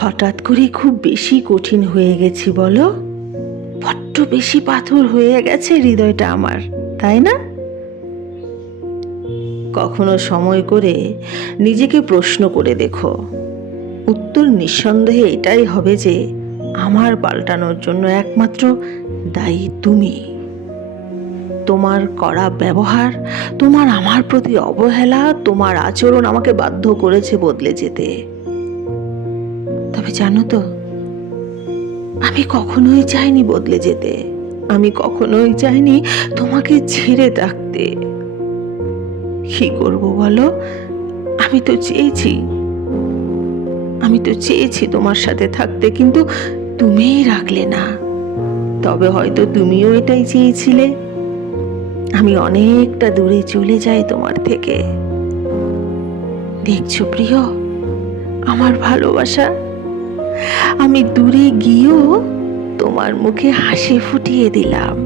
হঠাৎ করে খুব বেশি কঠিন হয়ে গেছি, বলো? বড্ড বেশি পাথর হয়ে গেছে হৃদয়টা আমার, তাই না? কখনো সময় করে নিজেকে প্রশ্ন করে দেখো। উত্তর নিঃসন্দেহে এটাই হবে যে আমার পাল্টানোর জন্য একমাত্র দায়ী তুমি। তোমার করা ব্যবহার, তোমার আমার প্রতি অবহেলা, তোমার আচরণ আমাকে বাধ্য করেছে বদলে যেতে। তবে জানো তো, আমি কখনোই চাইনি বদলে যেতে। আমি কখনোই চাইনি তোমাকে ছেড়ে থাকতে কি করব বলো? আমি তো চেয়েছি। আমি তো চেয়েছি তোমার সাথে থাকতে, কিন্তু তুমিই রাখলে না। তবে হয়তো তুমিও এটাই চেয়েছিলে। আমি অনেকটা দূরে চলে যাই তোমার থেকে। দেখছ প্রিয়? আমার ভালোবাসা আমি দূরে গিয়েও তোমার মুখে হাসি ফুটিয়ে দিলাম।